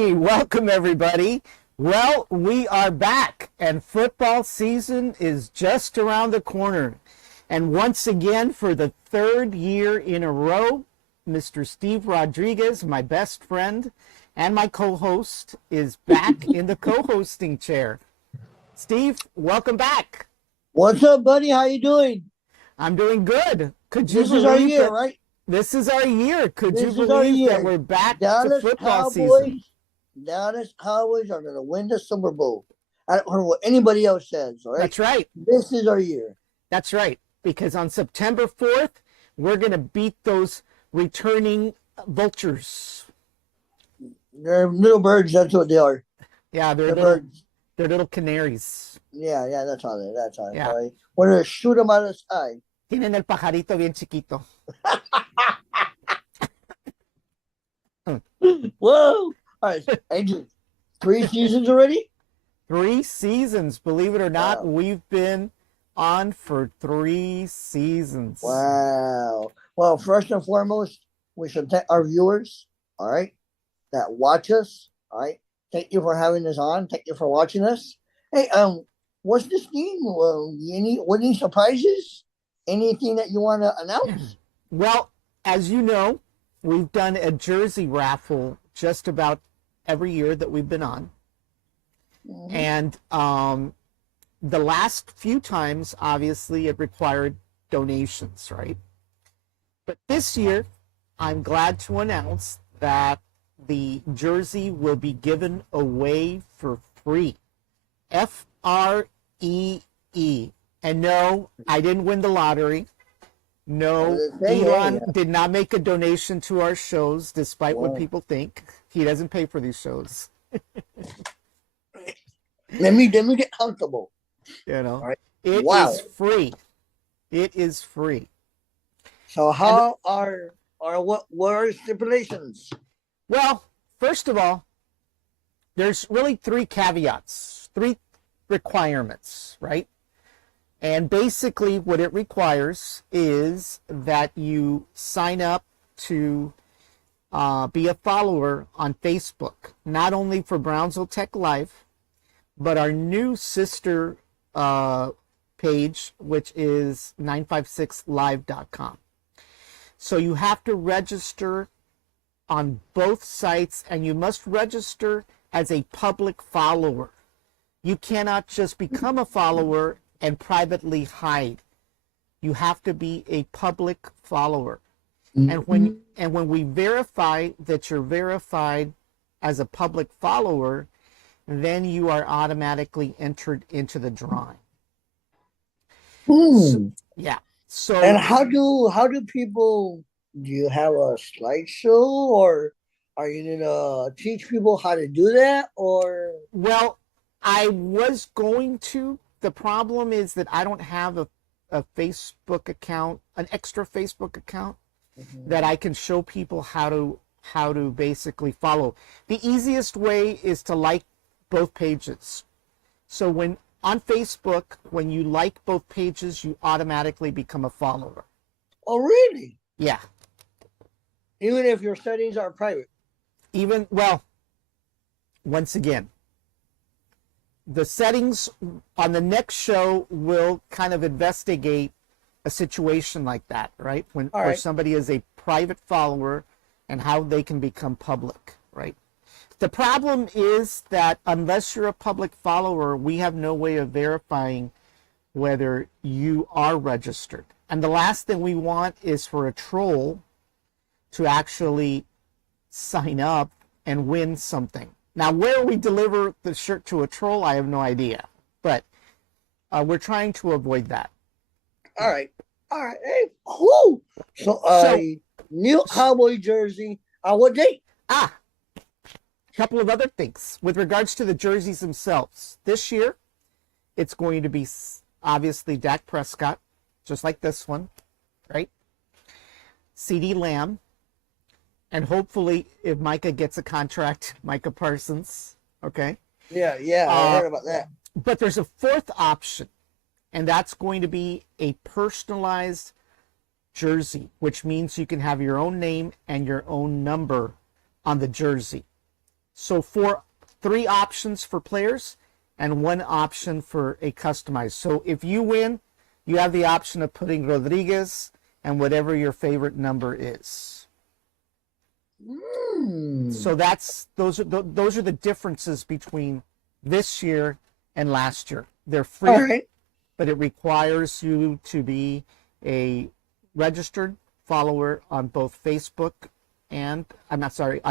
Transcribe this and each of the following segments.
Hey, welcome everybody. Well, we are back and football season is just around the corner. And once again, for the third year in a row, Mr. Steve Rodriguez, my best friend and my co-host, is back in the co-hosting chair. Steve, welcome back. What's up, buddy? How you doing? I'm doing good. Could you This is our believe year, that right? this is our year? Could you This is our believe that year. we're back to Dallas football Cowboys, season? Dallas Cowboys are going to win the Super Bowl. I don't care what anybody else says, all right? That's right. This is our year. That's right. Because on September 4th, we're going to beat those returning vultures. They're little birds. That's what they are. Yeah, They're birds. They're little canaries. Yeah, that's all they. That's all. Yeah. All right? We're going to shoot them out of the sky. Tienen el pajarito bien chiquito. Whoa! All right, Adrian, 3 seasons already? 3 seasons. Believe it or not, Wow. we've been on for 3 seasons. Wow. Well, first and foremost, we should thank our viewers, all right, that watch us. All right. Thank you for having us on. Thank you for watching us. Hey, what's this theme? Any surprises? Anything that you want to announce? Well, as you know, we've done a jersey raffle just about every year that we've been on. Mhm. And the last few times, obviously, it required donations, right? But this year, I'm glad to announce that the jersey will be given away for free. Free. And no, I didn't win the lottery. No, Elon did not make a donation to our shows, despite what people think. He doesn't pay for these shows. Let me get comfortable. You know, right. It Wow. is free. It is free. So how what are stipulations? Well, first of all, there's really 3 caveats, 3 requirements, right? And basically what it requires is that you sign up to be a follower on Facebook, not only for Brownsville Tech Live, but our new sister page, which is 956live.com. So you have to register on both sites, and you must register as a public follower. You cannot just become a follower and privately hide. You have to be a public follower. And when we verify that you're verified as a public follower, then you are automatically entered into the drawing. Yeah. So And how do people? Do you have a slideshow, or are you gonna teach people how to do that? Or well, I was going to. The problem is that I don't have a Facebook account, an extra Facebook account that I can show people how to basically follow. The easiest way is to like both pages. So when on Facebook, when you like both pages, you automatically become a follower. oh, really? Yeah. Even if your settings are private. Well, once again, the settings on the next show will kind of investigate a situation like that, right? Where somebody is a private follower and how they can become public, right? The problem is that unless you're a public follower, we have no way of verifying whether you are registered. And the last thing we want is for a troll to actually sign up and win something. Now, where we deliver the shirt to a troll, I have no idea. But we're trying to avoid that. All right. Hey, cool. So, new Cowboy jersey. What date? A couple of other things with regards to the jerseys themselves. This year, it's going to be obviously Dak Prescott, just like this one, right? CeeDee Lamb, and hopefully, if Micah gets a contract, Micah Parsons, okay? Yeah, I heard about that. But there's a 4th option, and that's going to be a personalized jersey, which means you can have your own name and your own number on the jersey. So three options for players and one option for a customized. So if you win, you have the option of putting Rodriguez and whatever your favorite number is. So those are the differences between this year and last year. They're free, All right. but it requires you to be a registered follower on both Facebook and on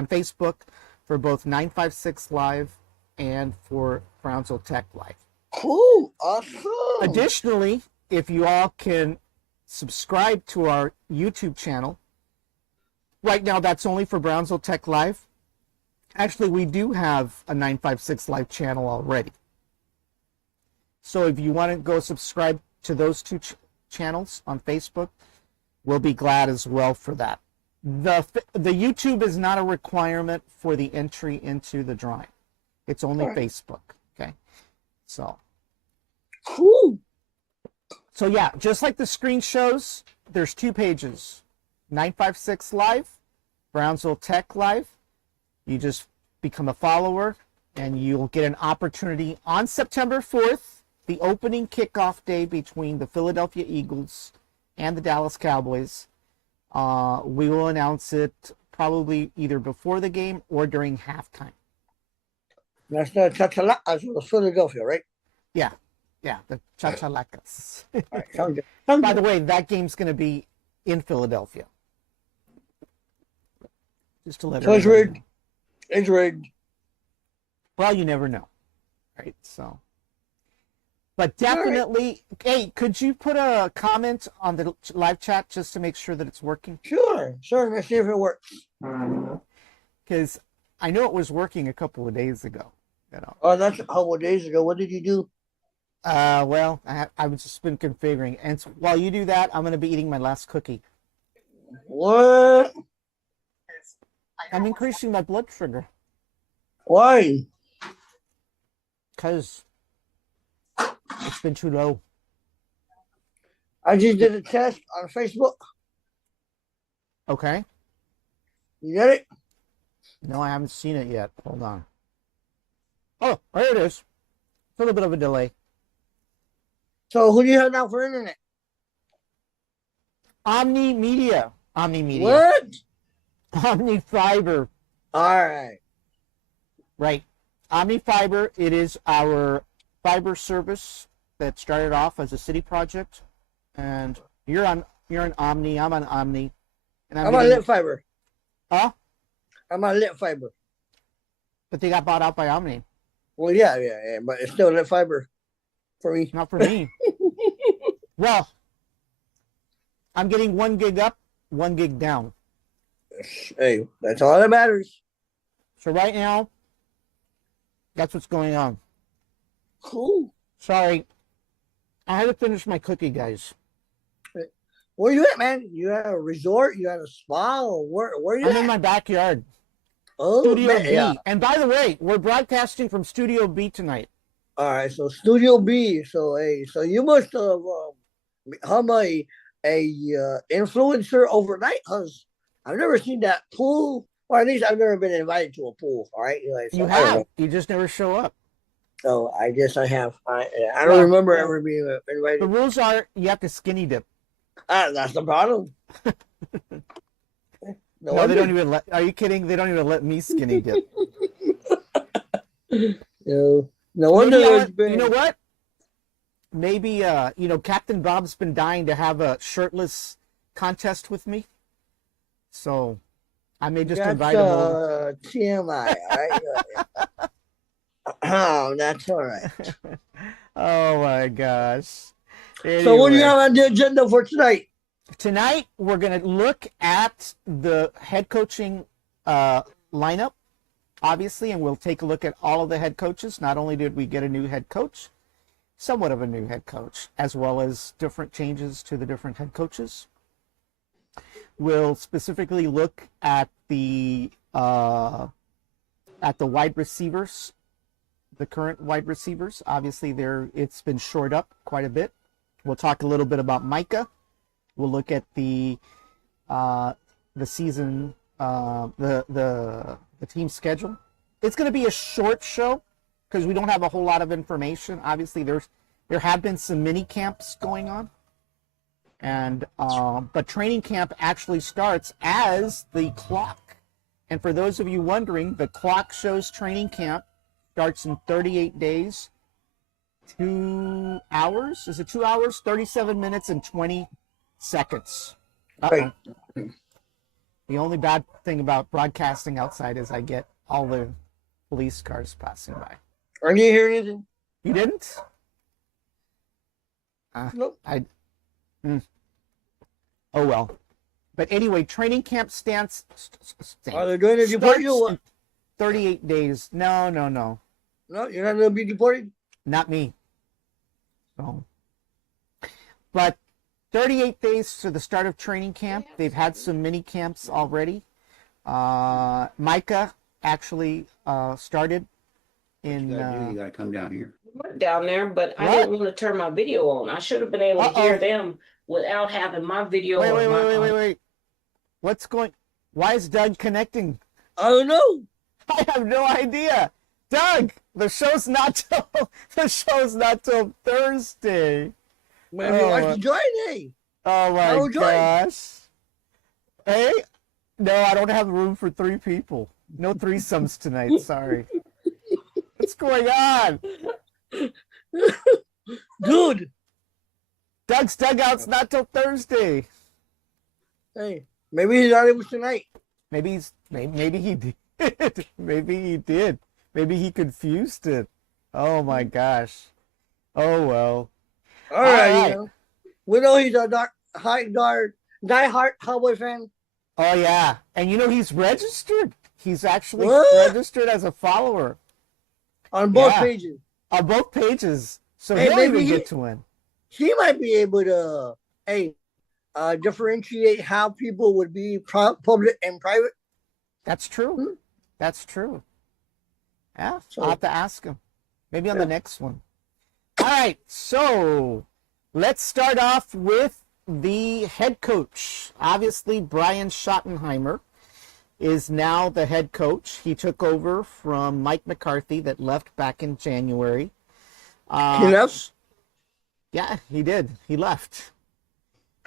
Facebook for both 956 Live and for Brownsville Tech Live. Cool. Awesome. Additionally, if you all can subscribe to our YouTube channel, right now that's only for Brownsville Tech Live. Actually, we do have a 956 Live channel already. So if you want to go subscribe to those two channels on Facebook, we'll be glad as well for that. The YouTube is not a requirement for the entry into the drawing. It's only Facebook. Okay. So. Cool. So yeah, just like the screen shows, there's two pages. 956 Live, Brownsville Tech Live. You just become a follower and you'll get an opportunity on September 4th, the opening kickoff day between the Philadelphia Eagles and the Dallas Cowboys. We will announce it probably either before the game or during halftime. That's the Chachalacas of Philadelphia, right? Yeah, the Chachalacas. All right. Sounds good. Sounds By the good. way, that game's going to be in Philadelphia. Just to let So it's everybody rigged. know. It's rigged. Well, you never know, right? So, but definitely, hey, could you put a comment on the live chat just to make sure that it's working? Sure. Let's see if it works. Because I know it was working a couple of days ago. You know. Oh, that's a couple of days ago. What did you do? Well, I've just been configuring, and so while you do that, I'm going to be eating my last cookie. What? I'm increasing my blood sugar Why? because it's been too low. I just did a test on Facebook. Okay. You get it? No, I haven't seen it yet. Hold on. Oh, there it is. A little bit of a delay. So who do you have now for internet? Omni Media. What? Omni Fiber. All right. Right. Omni Fiber. It is our fiber service that started off as a city project, and you're on Omni. I'm on Omni, and I'm on lit fiber. Huh? I'm on lit fiber. But they got bought out by Omni. Well, yeah, but it's still lit fiber for me. Not for me. Well, I'm getting 1 gig up, 1 gig down. Hey, that's all that matters. So right now, that's what's going on. Cool. Sorry, I had to finish my cookie, guys. Where you at, man? You at a resort? You at a spa? Or where you I'm at? in my backyard, Oh, Studio man, B. yeah. And by the way, we're broadcasting from Studio B tonight. All right, so Studio B. So hey, so you must have become a influencer overnight, cause I've never seen that pool, or at least I've never been invited to a pool. All right, so You I don't know. have. You just never show up. So I guess I have. I don't Well, remember ever being The invited. rules are you have to skinny dip. That's the problem. No No, wonder. they don't even let. Are you kidding? They don't even let me skinny dip. No Maybe wonder there's you been. know what? Maybe Captain Bob's been dying to have a shirtless contest with me. So I may just That's invite him over. TMI. All right. Oh, that's all right. Oh my gosh. So what do you Anyway, have on the agenda for tonight? tonight we're going to look at the head coaching lineup, obviously, and we'll take a look at all of the head coaches. Not only did we get a new head coach, somewhat of a new head coach, as well as different changes to the different head coaches. We'll specifically look at the wide receivers, the current wide receivers. Obviously, it's been shored up quite a bit. We'll talk a little bit about Micah. We'll look at the season, the team schedule it's going to be a short show because we don't have a whole lot of information. Obviously, there have been some mini camps going on, and but training camp actually starts as the clock. And for those of you wondering, the clock shows training camp starts in 38 days, 2 hours. Is it 2 hours, 37 minutes, and 20 seconds? Uh-oh. Right. The only bad thing about broadcasting outside is I get all the police cars passing by. Are you hearing anything? You didn't? Nope. Oh well. But anyway, training camp stands. Are they going to deport you? Or starts what? in 38 days. No. No, you're not going to be deported. Not me. So, but 38 days to the start of training camp. They've had some mini camps already. Micah actually started in. You gotta come down here. Went down there, but I What? didn't want to turn my video on. I should have been able to Uh-oh. hear them without having my video Wait, on. wait. What's going? Why is Doug connecting? I don't know. I have no idea. Doug, the show's not till Thursday. Maybe Oh, I should join, hey. Oh my Oh, joy. gosh. Hey, no, I don't have room for 3 people. No threesomes tonight. Sorry. What's going on? Dude. Doug's dugout's not till Thursday. Hey, maybe he thought it was tonight. Maybe he did. Maybe he did. Maybe he confused it. Oh my gosh. Oh well. All right. right. You know. We know he's a die-hard Cowboy fan. Oh yeah. And you know he's registered. He's actually What? registered as a follower On both Yeah. pages. on both pages. So Hey, he'll maybe even he- get to win. He might be able to, differentiate how people would be public and private. That's true. Hmm. That's true. Yeah, So- I'll have to ask him. Maybe on the Yeah. next one. All right, so let's start off with the head coach. Obviously, Brian Schottenheimer is now the head coach. He took over from Mike McCarthy that left back in January. He left. Yeah, he did. He left.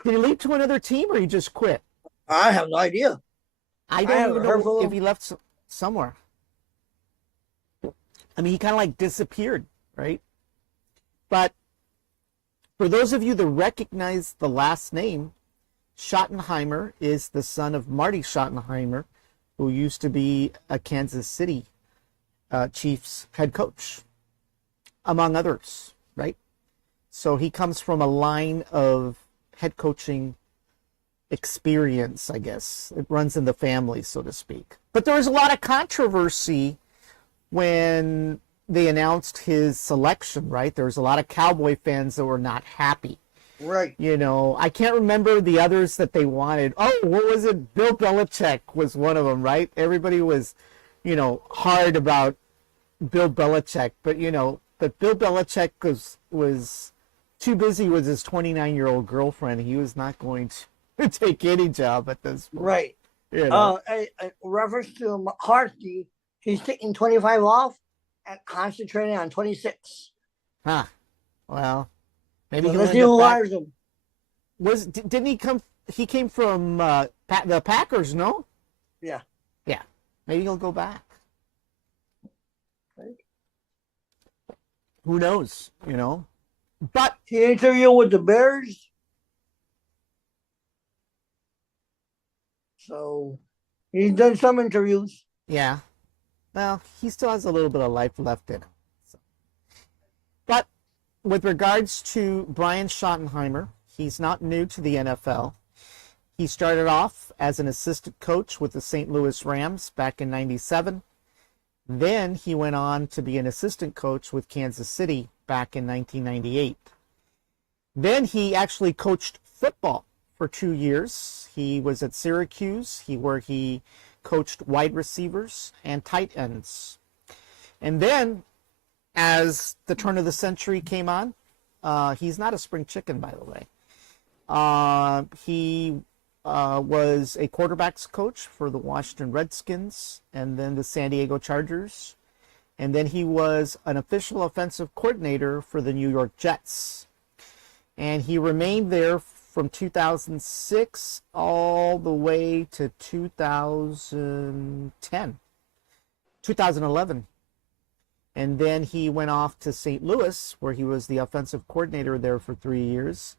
Did he leave to another team or he just quit? I have no idea. I don't haven't even heard know from if him. he left somewhere. I mean, he kind of like disappeared, right? But for those of you that recognize the last name, Schottenheimer is the son of Marty Schottenheimer, who used to be a Kansas City Chiefs head coach, among others, right? So he comes from a line of head coaching experience, I guess. It runs in the family, so to speak. But there was a lot of controversy when they announced his selection, right? There was a lot of Cowboy fans that were not happy. Right. You know, I can't remember the others that they wanted. Oh, what was it? Bill Belichick was one of them, right? Everybody was, hard about Bill Belichick, but Bill Belichick was too busy with his 29-year-old girlfriend. He was not going to take any job at this point. Right. A reference to McCarthy, he's taking 25 off and concentrating on 26. Huh. Well, maybe So he'll let's see end who up back. hires him. Didn't he come? He came from the Packers, no? Yeah. Yeah. Maybe he'll go back. Right. Who knows? But He interviewed with the Bears. So he's done some interviews. yeah, well, he still has a little bit of life left in him. So. But with regards to Brian Schottenheimer, he's not new to the NFL. He started off as an assistant coach with the St. Louis Rams back in '97. Then he went on to be an assistant coach with Kansas City back in 1998. Then he actually coached football for 2 years. He was at Syracuse, where he coached wide receivers and tight ends. And then, as the turn of the century came on, he's not a spring chicken, by the way. He was a quarterbacks coach for the Washington Redskins and then the San Diego Chargers. And then he was an official offensive coordinator for the New York Jets. And he remained there from 2006 all the way to 2011. And then he went off to St. Louis, where he was the offensive coordinator there for 3 years.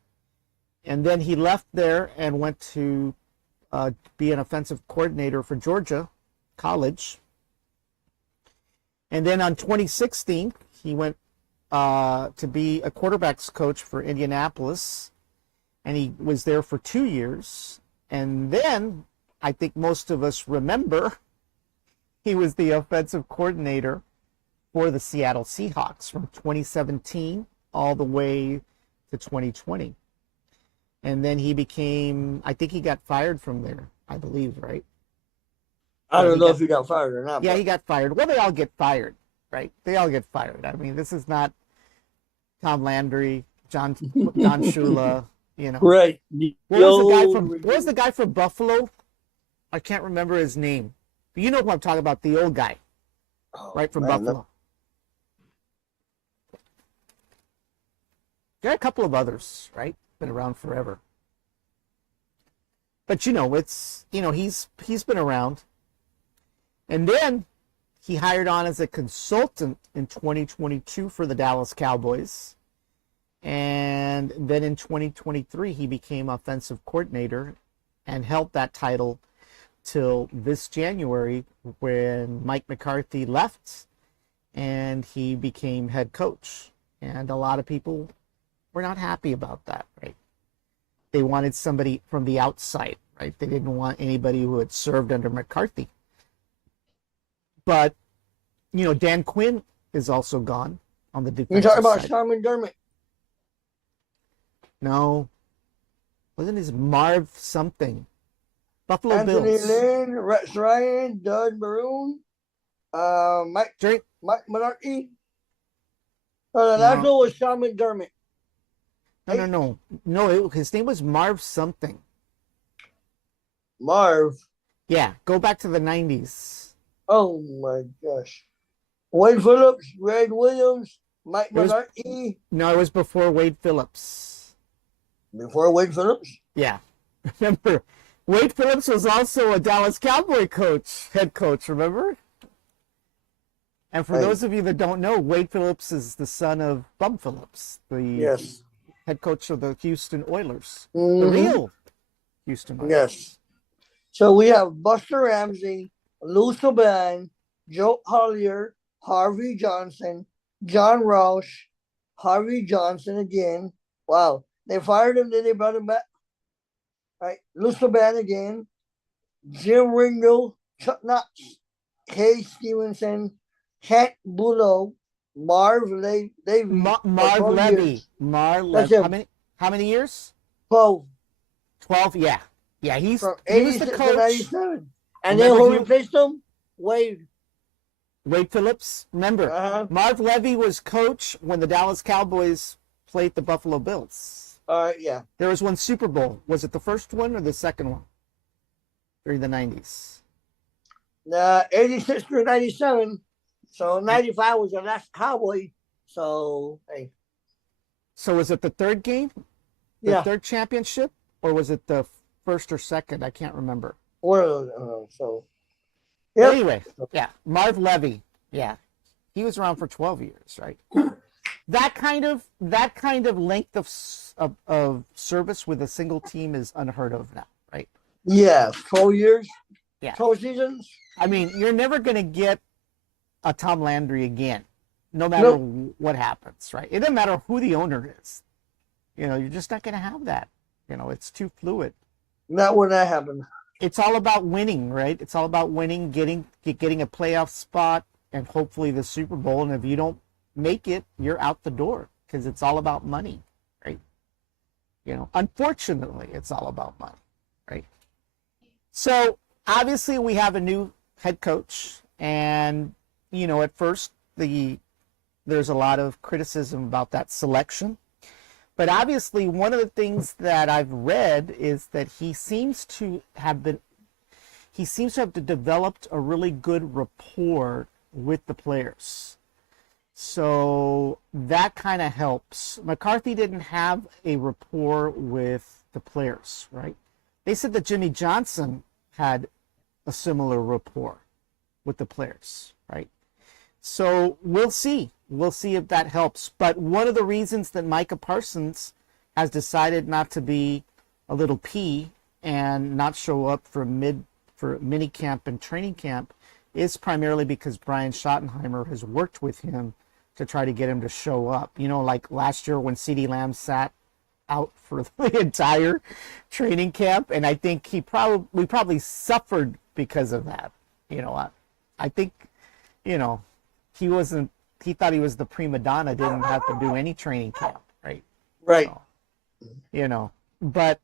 And then he left there and went to be an offensive coordinator for Georgia College. And then on 2016, he went to be a quarterbacks coach for Indianapolis. And he was there for 2 years. And then, I think most of us remember, he was the offensive coordinator for the Seattle Seahawks from 2017 all the way to 2020. And then he became, I think he got fired from there, I believe, right? I don't know if he got fired or not. Yeah, but he got fired. Well, they all get fired, right? They all get fired. I mean, this is not Tom Landry, Don Shula, you know. right. What was the guy from Buffalo? I can't remember his name. But you know who I'm talking about, the old guy, right, from Buffalo. There are a couple of others, right? Been around forever. But you know, it's, you know, he's been around. And then he hired on as a consultant in 2022 for the Dallas Cowboys. And then in 2023, he became offensive coordinator and held that title till this January when Mike McCarthy left and he became head coach. And a lot of people were not happy about that, right? They wanted somebody from the outside, right? They didn't want anybody who had served under McCarthy. But, you know, Dan Quinn is also gone on the defensive You're talking about side. Sean McDermott. No. Wasn't his Marv something? Buffalo Anthony Bills. Lynn, Rex Ryan, Doug Maroon, Mike Menarche. No, the last one was Sean McDermott. No, his name was Marv something. Marv. Yeah, go back to the 90s. Oh my gosh. Wade Phillips, Red Williams, Mike Menarche. No, it was before Wade Phillips. Before Wade Phillips? Yeah. Remember, Wade Phillips was also a Dallas Cowboy head coach, remember? And for those of you that don't know, Wade Phillips is the son of Bum Phillips, the head coach of the Houston Oilers. Mm-hmm. The real Houston Oilers. Yes. So we have Buster Ramsey, Lou Saban, Joe Hollier, Harvey Johnson, John Roush, Harvey Johnson again. Wow. They fired him, then they brought him back. Right. Lou Saban again. Jim Ringo, Chuck Knox, Kay Stevenson, Hank Bulow, Marv Levy. Marv Levy. Marv Levy. How many years? 12. 12, yeah. Yeah, he was the coach. To 97. And then who replaced him? Wade Phillips. Remember, Marv Levy was coach when the Dallas Cowboys played the Buffalo Bills. Yeah. There was one Super Bowl. Was it the first one or the second one? During the 90s. 86 through 97. So 95 was the last Cowboy. So, hey. So was it the third game? The third championship? Or was it the first or second? I can't remember. Anyway, yeah. Marv Levy. Yeah. He was around for 12 years, right? That kind of length of service with a single team is unheard of now, right? Yeah, 12 years. Yeah. 12 seasons. I mean, you're never going to get a Tom Landry again, no matter what happens, right? It doesn't matter who the owner is. You know, you're just not going to have that. You know, it's too fluid. Not when that happened. It's all about winning, right? It's all about winning, getting a playoff spot, and hopefully the Super Bowl. And if you don't make it, you're out the door because it's all about money, right? You know, unfortunately, it's all about money, right? So obviously we have a new head coach, and you know, at first there's a lot of criticism about that selection, But obviously, one of the things that I've read is that he seems to have developed a really good rapport with the players. So that kind of helps. McCarthy didn't have a rapport with the players, right? They said that Jimmy Johnson had a similar rapport with the players, right? So we'll see. We'll see if that helps. But one of the reasons that Micah Parsons has decided not to be a little P and not show up for mini camp and training camp is primarily because Brian Schottenheimer has worked with him to try to get him to show up. You know, like last year when CeeDee Lamb sat out for the entire training camp, and I think we probably suffered because of that. You know, I think, you know, he thought he was the prima donna, didn't have to do any training camp, right? Right. So, you know, but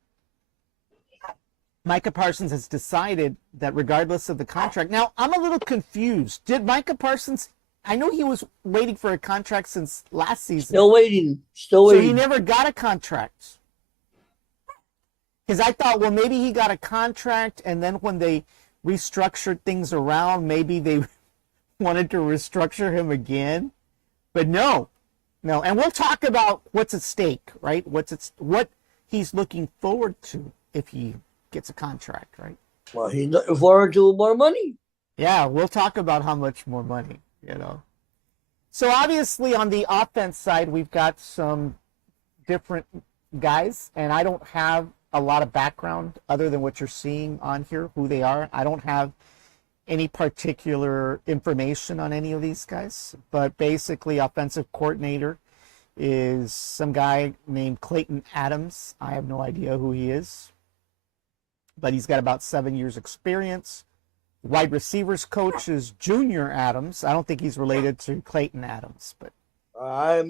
Micah Parsons has decided that regardless of the contract. Now, I'm a little confused. Did Micah Parsons, I know he was waiting for a contract since last season. Still waiting. So he never got a contract. Because I thought, well, maybe he got a contract, and then when they restructured things around, maybe they wanted to restructure him again. But no. And we'll talk about what's at stake, right? What he's looking forward to if he gets a contract, right? Well, he's looking forward to more money. Yeah, we'll talk about how much more money, you know. So obviously on the offense side, we've got some different guys, and I don't have a lot of background other than what you're seeing on here, who they are. I don't have any particular information on any of these guys, but basically offensive coordinator is some guy named Clayton Adams. I have no idea who he is, but he's got about 7 years experience. Wide receivers coach is Junior Adams. I don't think he's related to Clayton Adams, but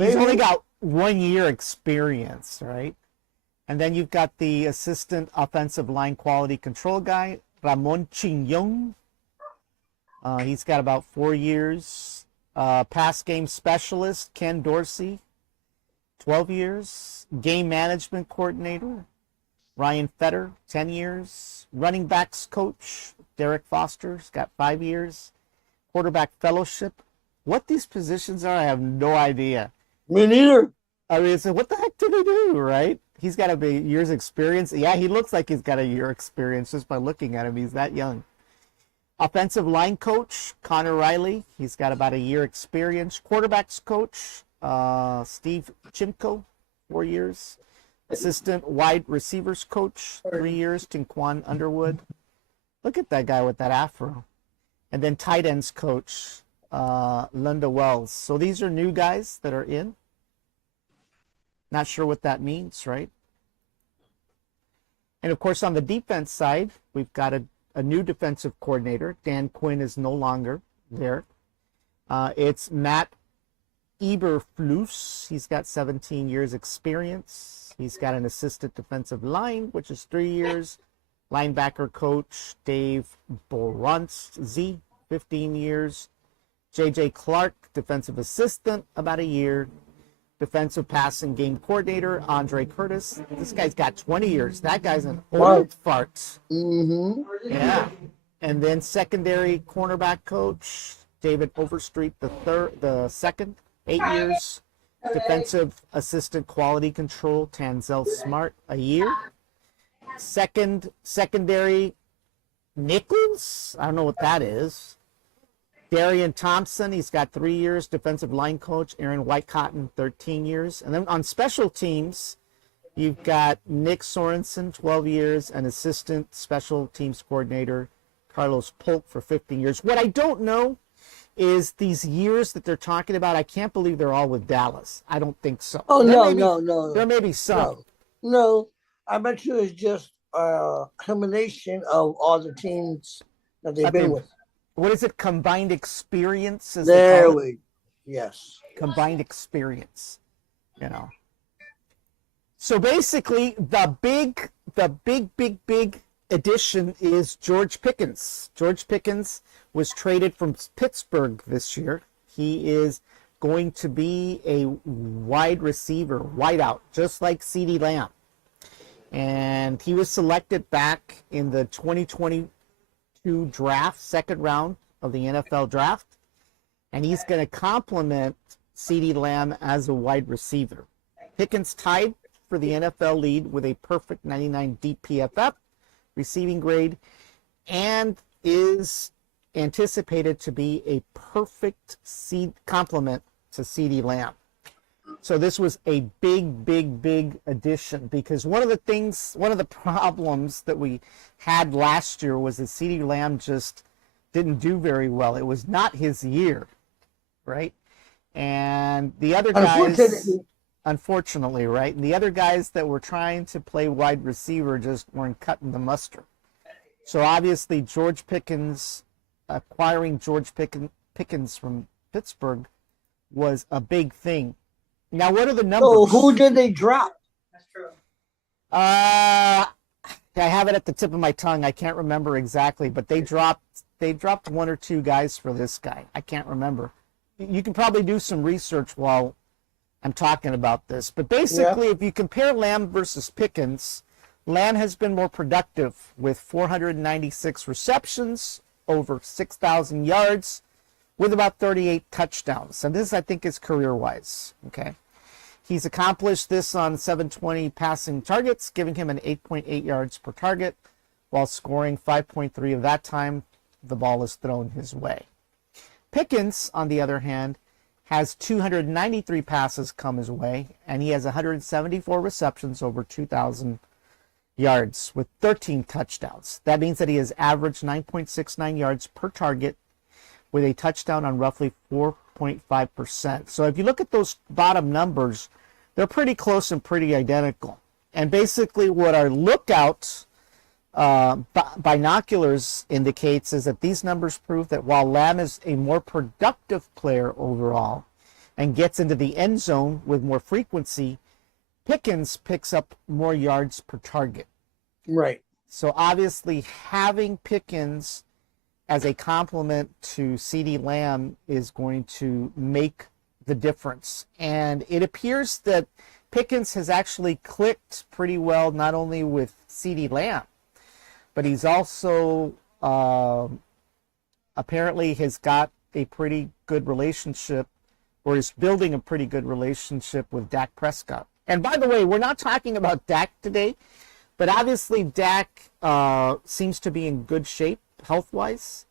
he's only got 1 year experience, right? And then you've got the assistant offensive line quality control guy, Ramon Chinyong. He's got about 4 years. Pass game specialist, Ken Dorsey, 12 years. Game management coordinator, Ryan Fetter, 10 years. Running backs coach, Derek Foster's got 5 years. Quarterback fellowship. What these positions are, I have no idea. Me neither. I mean, so what the heck do they do, right? He's got a year's experience. Yeah, he looks like he's got a year experience just by looking at him. He's that young. Offensive line coach, Connor Riley. He's got about a year experience. Quarterbacks coach, Steve Chimko, 4 years. Assistant wide receivers coach, 3 years, Tinquan Underwood. Look at that guy with that afro. And then tight ends coach, Linda Wells. So these are new guys that are in. Not sure what that means, right? And of course, on the defense side, we've got a new defensive coordinator. Dan Quinn is no longer there. It's Matt Eberflus. He's got 17 years experience. He's got an assistant defensive line, which is 3 years. Linebacker coach Dave Boronzi, 15 years. J.J. Clark, defensive assistant, about a year. Defensive passing game coordinator, Andre Curtis. This guy's got 20 years. That guy's an old fart. Mm-hmm. Yeah. And then secondary cornerback coach, David Overstreet the second, 8 years. Defensive assistant quality control, Tanzel Smart, a year. Secondary Nichols, I don't know what that is. Darian Thompson, he's got 3 years. Defensive line coach, Aaron Whitecotton, 13 years. And then on special teams, you've got Nick Sorensen, 12 years, and assistant special teams coordinator, Carlos Polk, for 15 years. What I don't know is these years that they're talking about, I can't believe they're all with Dallas. I don't think so. Oh, no. There may be some. No. I bet you it's just a combination of all the teams that they've been with. What is it? Combined experience? Yes. Combined experience, you know. So basically, the big addition is George Pickens. George Pickens was traded from Pittsburgh this year. He is going to be a wide receiver, wideout, just like CeeDee Lamb. And he was selected back in the 2022 draft, second round of the NFL draft. And he's going to complement CeeDee Lamb as a wide receiver. Pickens tied for the NFL lead with a perfect 99 DPFF receiving grade and is anticipated to be a perfect complement to CeeDee Lamb. So this was a big addition, because one of the problems that we had last year was that CeeDee Lamb just didn't do very well. It was not his year, right? And the other guys, unfortunately, right? And the other guys that were trying to play wide receiver just weren't cutting the mustard. So obviously acquiring George Pickens from Pittsburgh was a big thing. Now, what are the numbers? So who did they drop? That's true. I have it at the tip of my tongue. I can't remember exactly, but they dropped one or two guys for this guy. I can't remember. You can probably do some research while I'm talking about this. But basically, if you compare Lamb versus Pickens, Lamb has been more productive with 496 receptions, over 6,000 yards, with about 38 touchdowns. And this, I think, is career-wise. Okay, he's accomplished this on 720 passing targets, giving him an 8.8 yards per target, while scoring 5.3 of that time the ball is thrown his way. Pickens, on the other hand, has 293 passes come his way, and he has 174 receptions over 2,000 yards with 13 touchdowns. That means that he has averaged 9.69 yards per target with a touchdown on roughly 4.5%. So if you look at those bottom numbers, they're pretty close and pretty identical. And basically what our lookout binoculars indicates is that these numbers prove that while Lamb is a more productive player overall and gets into the end zone with more frequency, Pickens picks up more yards per target. Right. So obviously having Pickens as a complement to CeeDee Lamb is going to make the difference. And it appears that Pickens has actually clicked pretty well, not only with CeeDee Lamb, but he's also apparently has got a pretty good relationship, or is building a pretty good relationship with Dak Prescott. And by the way, we're not talking about Dak today, but obviously Dak seems to be in good shape health-wise.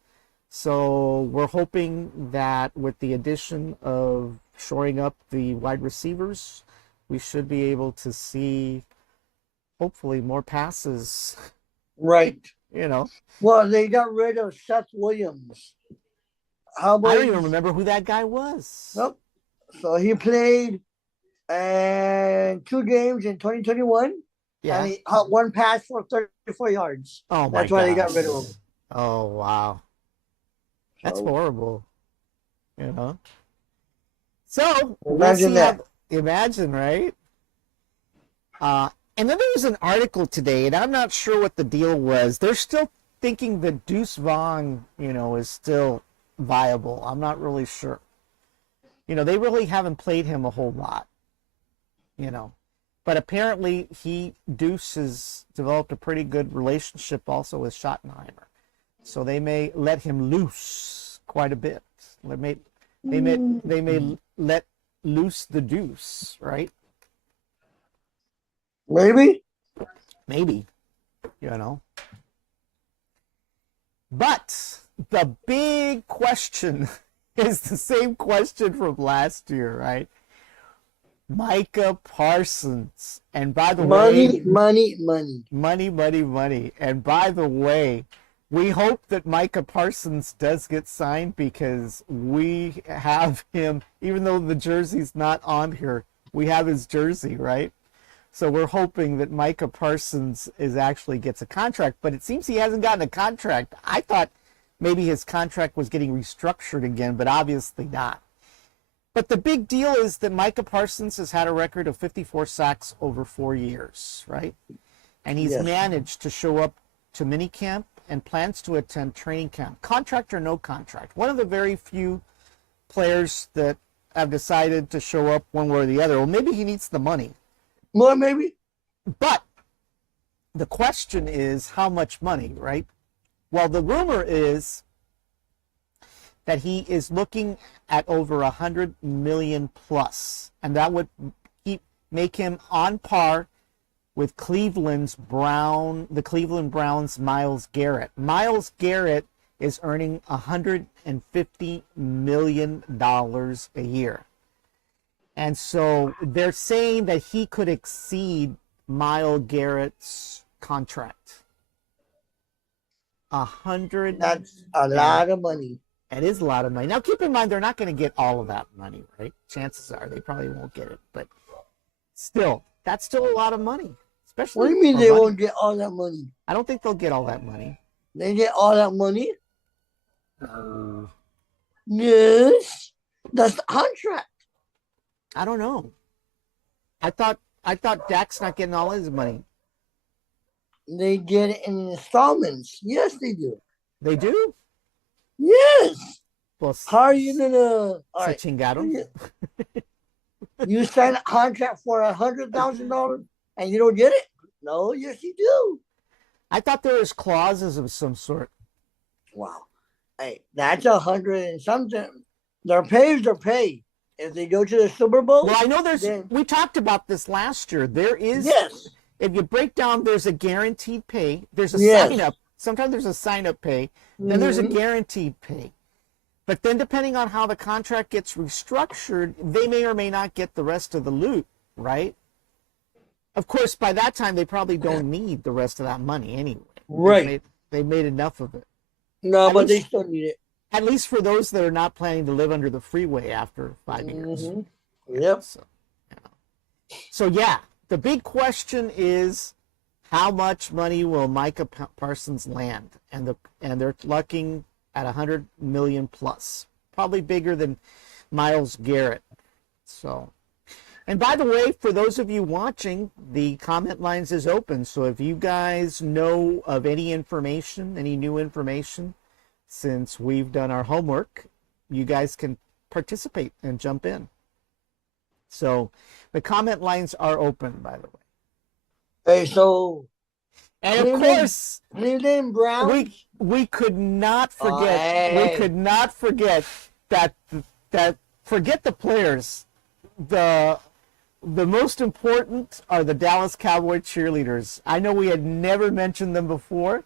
So we're hoping that with the addition of shoring up the wide receivers, we should be able to see hopefully more passes. Right. You know. Well, they got rid of Seth Williams. How about I don't even remember who that guy was. Nope. So he played in 2 games in 2021. Yeah. And he had 1 pass for 34 yards. Oh my That's why they gosh. got rid of him. Oh wow. That's So, horrible. You know. So Imagine that. Imagine, right? And then there was an article today, and I'm not sure what the deal was. They're still thinking that Deuce Vaughn, is still viable. I'm not really sure. They really haven't played him a whole lot. But apparently Deuce has developed a pretty good relationship also with Schottenheimer. So they may let him loose quite a bit. They may let loose the Deuce, right? Maybe. But the big question is the same question from last year, right? Micah Parsons. And by the way, Money. money. And by the way, we hope that Micah Parsons does get signed, because we have him, even though the jersey's not on here, we have his jersey, right? So we're hoping that Micah Parsons actually gets a contract, but it seems he hasn't gotten a contract. I thought maybe his contract was getting restructured again, but obviously not. But the big deal is that Micah Parsons has had a record of 54 sacks over 4 years, right? And he's managed to show up to minicamp and plans to attend training camp, contract or no contract. One of the very few players that have decided to show up one way or the other. Well, maybe he needs the money. More maybe. But the question is how much money, right? Well, the rumor is that he is looking at over 100 million plus, and that would make him on par with the Cleveland Browns' Myles Garrett. Myles Garrett is earning $150 million a year. And so they're saying that he could exceed Myles Garrett's contract. That's a lot of money. It is a lot of money. Now, keep in mind, they're not going to get all of that money, right? Chances are they probably won't get it. But still, that's still a lot of money. Especially What do you mean for they money. won't get all that money? I don't think they'll get all that money. They get all that money? Uh, Yes. That's the contract. I don't know. I thought Dak's not getting all his money. They get it in installments. Yes, they do. They do? Yes. Well, How are you gonna? All se right. chingaron. You sign a contract for $100,000 and you don't get it? No, yes, you do. I thought there was clauses of some sort. Wow. Hey, that's 100 and something. Their pay is their pay. If they go to the Super Bowl, Well, I know there's. then We talked about this last year. There is. yes, If you break down, there's a guaranteed pay. There's a Yes. sign up. Sometimes there's a sign up pay. Then there's a Mhm. guaranteed pay. But then, depending on how the contract gets restructured, they may or may not get the rest of the loot, right? Of course, by that time, they probably don't need the rest of that money anyway. Right. They made enough of it. No, At but they least- still need it. At least for those that are not planning to live under the freeway after 5 years. Mhm. Yep. So yeah, the big question is how much money will Micah Parsons land? And they're looking at 100 million plus, probably bigger than Myles Garrett. So, and by the way, for those of you watching, the comment lines is open. So if you guys know of any information, any new information, since we've done our homework, you guys can participate and jump in. So the comment lines are open, by the way. Hey, so And of Cleveland- course, Cleveland Browns. we could not forget. hey. We could not forget that forget the players. The most important are the Dallas Cowboy cheerleaders. I know we had never mentioned them before,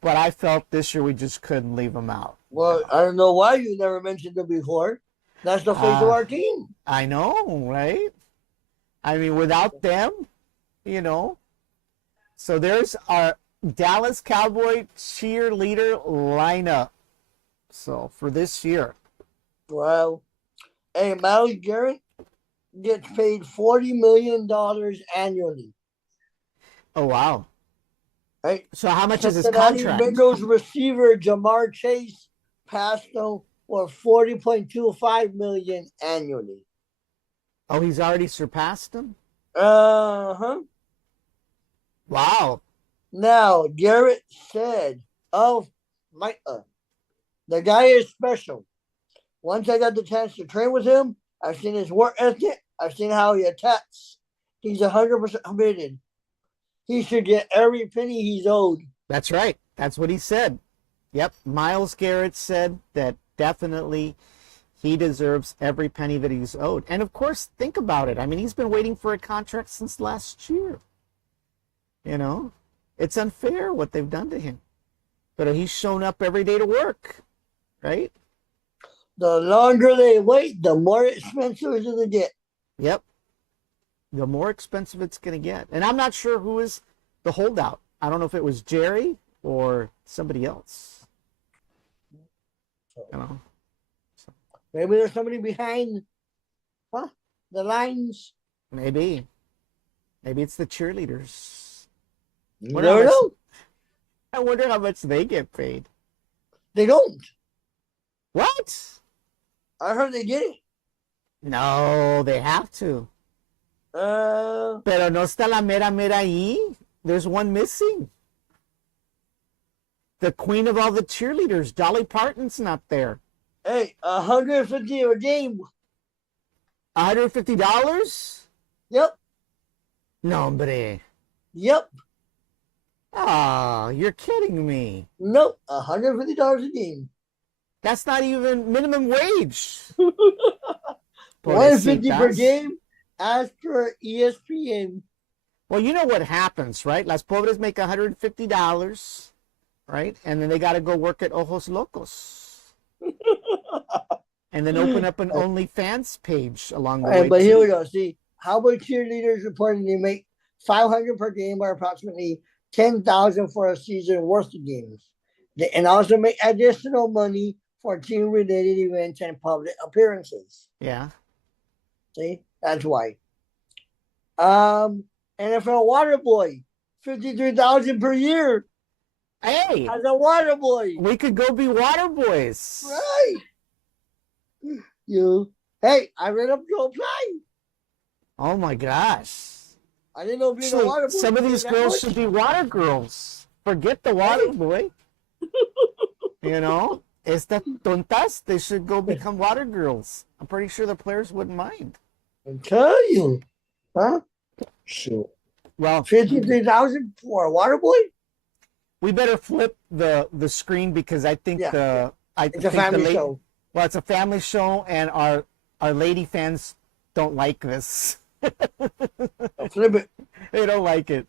but I felt this year we just couldn't leave them out. Well, I don't know why you never mentioned them before. That's the face of our team. I know, right? I mean, without them, you know. So there's our Dallas Cowboy cheerleader lineup. So for this year. Well, hey, Myles Garrett gets paid $40 million annually. Oh, wow. Right? So how much is his Cincinnati contract? Bengals receiver Jamar Chase passed them for $40.25 million annually. Oh, he's already surpassed him? Uh-huh. Wow. Now, Garrett said, "Oh, the guy is special. Once I got the chance to train with him, I've seen his work ethic. I've seen how he attacks. He's 100% committed. He should get every penny he's owed." That's right. That's what he said. Yep. Myles Garrett said that definitely he deserves every penny that he's owed. And of course, think about it. I mean, he's been waiting for a contract since last year. You know, it's unfair what they've done to him. But he's shown up every day to work, right? The longer they wait, the more expensive it's going to get. Yep. The more expensive it's going to get. And I'm not sure who is the holdout. I don't know if it was Jerry or somebody else. You know? Maybe there's somebody behind the lines. Maybe. Maybe it's the cheerleaders. You What never else? know. I wonder how much they get paid. They don't. What? I heard they get it. No, they have to. Pero no está la mera mera ahí. There's one missing. The queen of all the cheerleaders, Dolly Parton's not there. Hey, 150 a game. $150? Yep. No, hombre. Yep. Ah, you're kidding me. Nope. $150 a game. That's not even minimum wage. 150 per Pobrecitas. game as per ESPN. Well, you know what happens, right? Las Pobres make $150, right? And then they got to go work at Ojos Locos. And then open up an OnlyFans page along the way. But here too. we go. See, how about cheerleaders reporting they make $500 per game or approximately $10,000 for a season worth of games. And also make additional money for team-related events and public appearances. Yeah. See, that's why. NFL water boy, $53,000 per year Hey, as a water boy. we could go be water boys. Right. Hey, I read up to apply. Oh my gosh. I didn't know being a Actually, water boy. some of these that girls much. should be water girls. Forget the water boy. You know, estas tontas, they should go become water girls. I'm pretty sure the players wouldn't mind. I tell you, huh? Sure. Well, 53,000 for a water boy? we better flip the screen because I think Yeah, It's a think family the show. Well, it's a family show, and our lady fans don't like this. Flip it. They don't like it.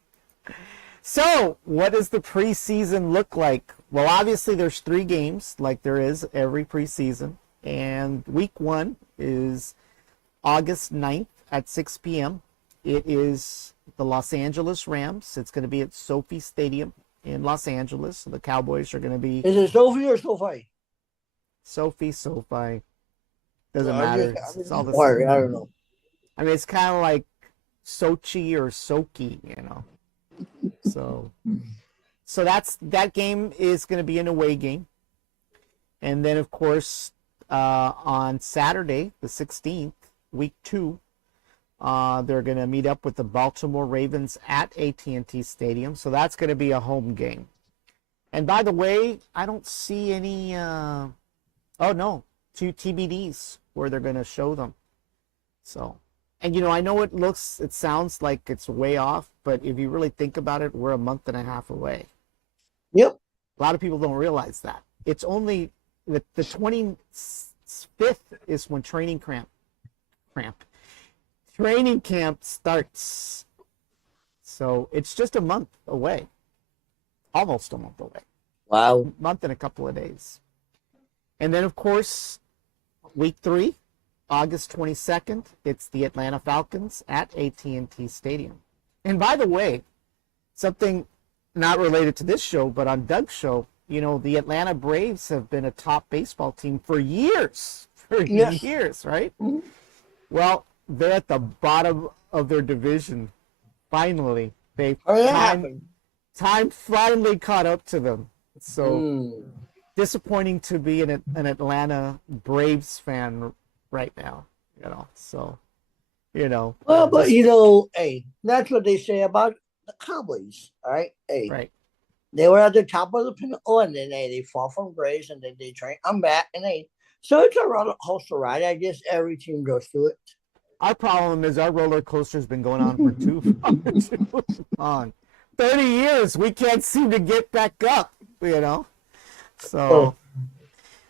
So, what does the preseason look like? Well, obviously, there's 3 games, like there is every preseason. And week 1 is August 9th at 6 p.m. It is the Los Angeles Rams. It's going to be at SoFi Stadium in Los Angeles. The Cowboys are going to be Is it Sophie or Sophie? SoFi. Doesn't I'm matter. just- It's all the Sorry, same. I don't know. I mean, it's kind of like Sochi or Soki, you know. So that game is going to be an away game, and then of course on Saturday the 16th, week 2, they're going to meet up with the Baltimore Ravens at AT&T Stadium. So that's going to be a home game. And by the way, I don't see any. Oh no, 2 TBDs where they're going to show them. So. And, you know, I know it sounds like it's way off, but if you really think about it, we're a month and a half away. Yep. A lot of people don't realize that. It's only the 25th is when training camp starts. So it's just a month away, almost a month away, Wow. month and a couple of days. And then, of course, week 3. August 22nd, it's the Atlanta Falcons at AT&T Stadium. And by the way, something not related to this show, but on Doug's show, you know, the Atlanta Braves have been a top baseball team for years. Yes. Years, right? Mhm. Well, they're at the bottom of their division. Finally, How did that happen? time finally caught up to them. So Mm. disappointing to be an Atlanta Braves fan right now, you know. So, you know. Well, but hey, that's what they say about the Cowboys. All right, hey, Right. they were at the top of the pinnacle, and then they fall from grace, and then they train. I'm back, and so it's a roller coaster ride. I guess every team goes through it. Our problem is our roller coaster's been going on for too long. 30 years, we can't seem to get back up, you know. So,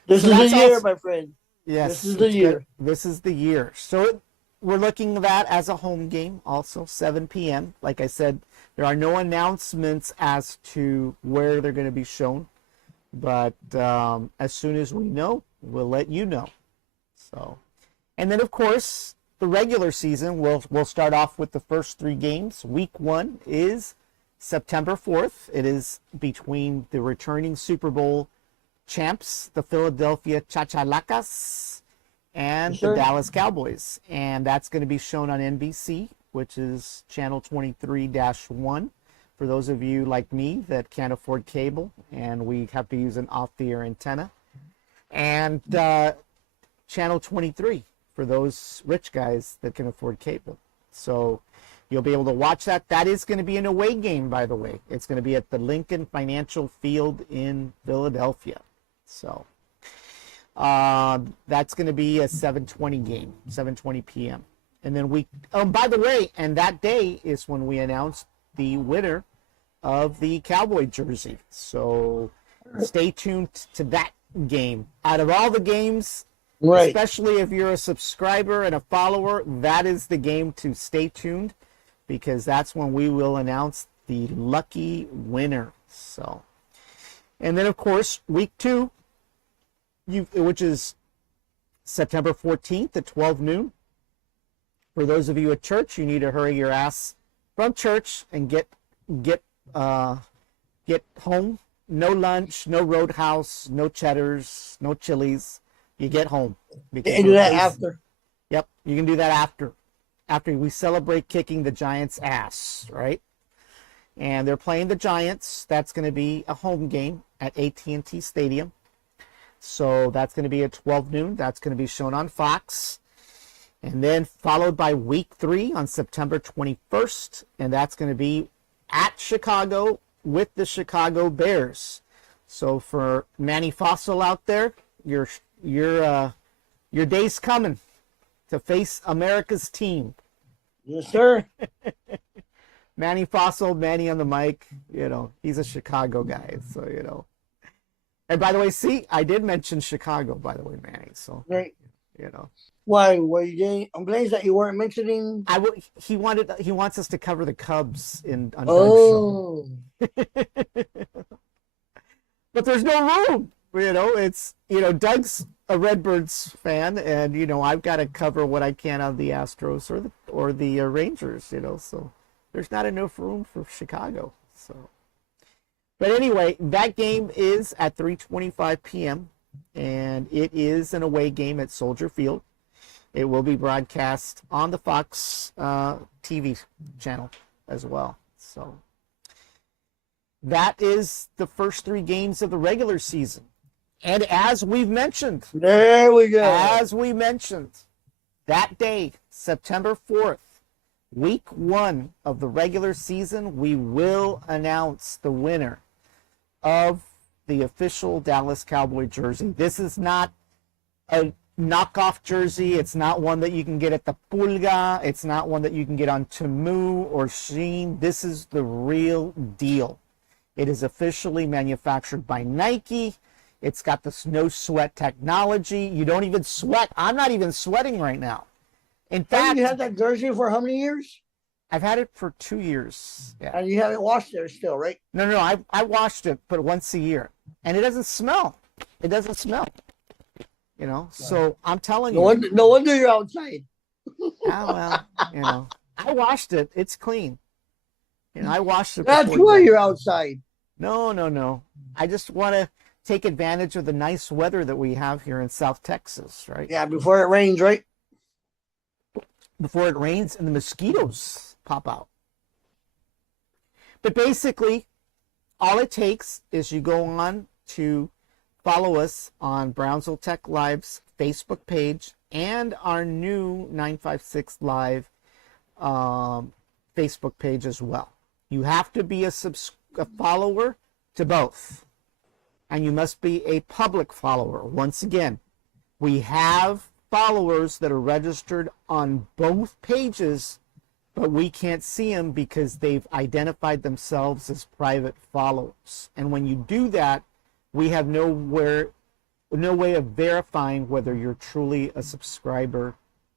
This So is the that's year, also- my friend. yes. This is the it's year. good. This is the year. So we're looking at that as a home game, also 7 p.m. Like I said, there are no announcements as to where they're going to be shown, but as soon as we know, we'll let you know. So, and then of course the regular season we'll start off with the first 3 games. Week 1 is September 4th. It is between the returning Super Bowl champs, the Philadelphia Chachalacas, and Yes, sir. the Dallas Cowboys. And that's going to be shown on NBC, which is channel 23-1. For those of you like me that can't afford cable and we have to use an off-the-air antenna. And channel 23 for those rich guys that can afford cable. So you'll be able to watch that. That is going to be an away game, by the way. It's going to be at the Lincoln Financial Field in Philadelphia. So That's going to be a 7:20 game, 7:20 p.m. And then by the way, and that day is when we announce the winner of the Cowboy jersey. So stay tuned to that game. Out of all the games, Right. especially if you're a subscriber and a follower, that is the game to stay tuned, because that's when we will announce the lucky winner. So, and then of course, week 2, which is September 14th at 12 noon. For those of you at church, you need to hurry your ass from church and get home. No lunch, no Roadhouse, no Cheddars, no Chili's. You get home. And do that after. Yep, you can do that after we celebrate kicking the Giants' ass, right? And they're playing the Giants. That's going to be a home game at AT&T Stadium. So that's going to be at 12 noon. That's going to be shown on Fox. And then followed by week 3 on September 21st. And that's going to be at Chicago with the Chicago Bears. So for Manny Fossil out there, your day's coming to face America's team. Yes, sir. Manny Fossil, Manny on the mic, he's a Chicago guy, so And by the way, see, I did mention Chicago, by the way, Manny. So Right. you know, Why? Were you getting complaints that you weren't mentioning? he wants us to cover the Cubs on Doug's show. Oh, But there's no room. It's Doug's a Redbirds fan, and I've got to cover what I can on the Astros or the Rangers. So there's not enough room for Chicago. So, but anyway, that game is at 3:25 p.m. and it is an away game at Soldier Field. It will be broadcast on the Fox TV channel as well. So that is the first 3 games of the regular season. And as we've mentioned, there we go. that day, September 4th, week 1 of the regular season, we will announce the winner of the official Dallas Cowboy jersey. This is not a knockoff jersey. It's not one that you can get at the Pulga. It's not one that you can get on Temu or Shein. This is the real deal. It is officially manufactured by Nike. It's got this no sweat technology. You don't even sweat. I'm not even sweating right now. In fact, You had that jersey for how many years? I've had it for 2 years. Yeah. And you haven't washed it still, right? No. I washed it, but once a year, and it doesn't smell. It doesn't smell. So I'm telling you. No wonder you're outside. I washed it. It's clean. I washed it. That's before why bed. you're outside. No. I just want to take advantage of the nice weather that we have here in South Texas, right? Yeah, before it rains, right? Before it rains and the mosquitoes pop out. But basically, all it takes is you go on to follow us on Brownsville Tech Live's Facebook page and our new 956 Live Facebook page as well. You have to be a follower to both. And you must be a public follower. Once again, we have followers that are registered on both pages, but we can't see them because they've identified themselves as private followers. And when you do that, we have no way of verifying whether you're truly a subscriber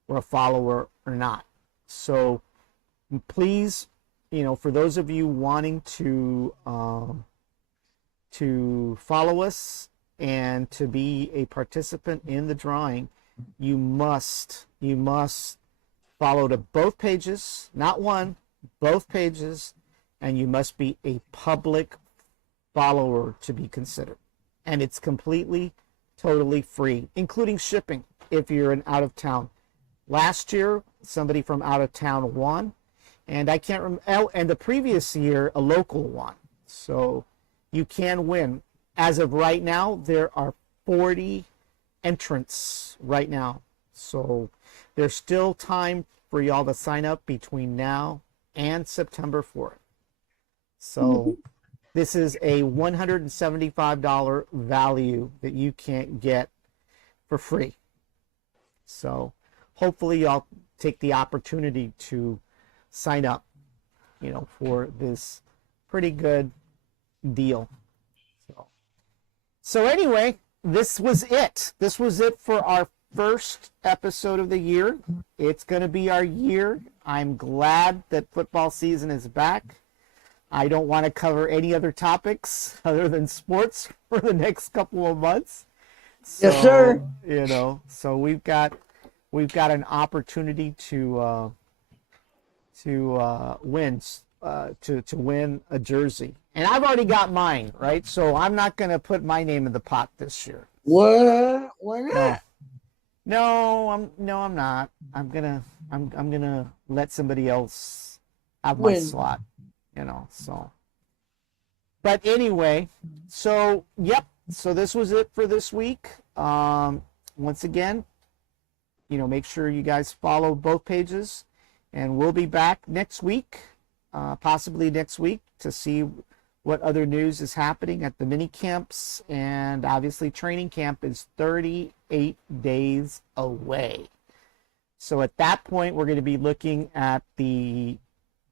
or a follower or not. So please, for those of you wanting to follow us and to be a participant in the drawing, you must follow to both pages, not one, both pages, and you must be a public follower to be considered. And it's completely, totally free, including shipping if you're an out of town. Last year, somebody from out of town won, and I can't remember. Oh, and the previous year, a local won. So you can win. As of right now, there are 40 entrants right now. So there's still time for y'all to sign up between now and September 4th. So this is a $175 value that you can't get for free. So hopefully y'all take the opportunity to sign up, for this pretty good deal. So anyway, this was it. This was it for our first episode of the year. It's going to be our year. I'm glad that football season is back. I don't want to cover any other topics other than sports for the next couple of months. So, Yes, sir. So we've got an opportunity to win a jersey, and I've already got mine, right? So I'm not going to put my name in the pot this year. What? Why not? No, I'm not. I'm gonna let somebody else have my Win. slot, so. But anyway, so yep. So this was it for this week. Once again, make sure you guys follow both pages, and we'll be back next week, possibly next week, to see what other news is happening at the mini camps. And obviously training camp is 38 days away. So at that point, we're going to be looking at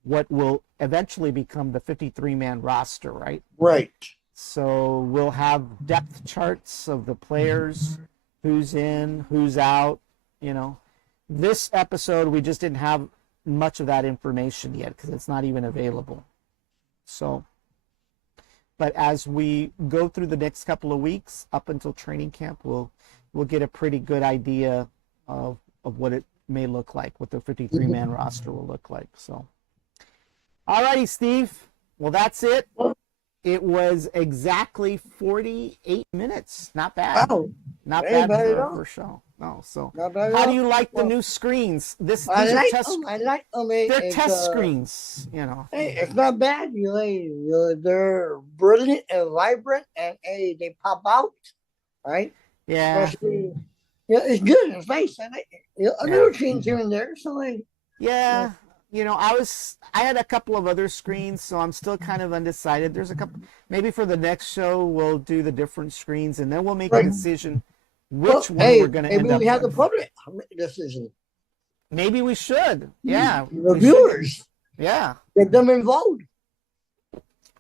what will eventually become the 53-man roster, right? Right. So we'll have depth charts of the players, who's in, who's out, This episode, we just didn't have much of that information yet because it's not even available. So, but as we go through the next couple of weeks up until training camp, we'll get a pretty good idea of what it may look like, what the 53-man roster will look like. So, all righty, Steve. Well, that's it. It was exactly 48 minutes. Not bad. Wow. Not Ain't bad bad at for all. a show. No, so Not bad at how all. do you like the Well, new screens? These I are like test. them. I like them. They're test screens. Hey, it's not bad. They're brilliant and vibrant, and hey, they pop out, right? Yeah, Especially, it's good. It's nice. I like it. A little change here and there. So like, yeah. I had a couple of other screens, so I'm still kind of undecided. There's a couple. Maybe for the next show, we'll do the different screens, and then we'll make a Right. decision which one hey, we're going to end maybe up we have the with. public decision. Maybe we should. Yeah, The we should. viewers, Yeah. get them involved.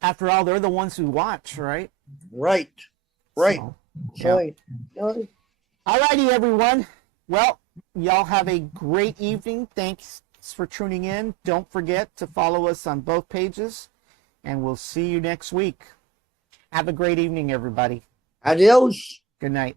After all, they're the ones who watch, right? Right. Right. So, So, yeah. All righty, everyone. Well, y'all have a great evening. Thanks for tuning in. Don't forget to follow us on both pages, and we'll see you next week. Have a great evening, everybody. Adios. Good night.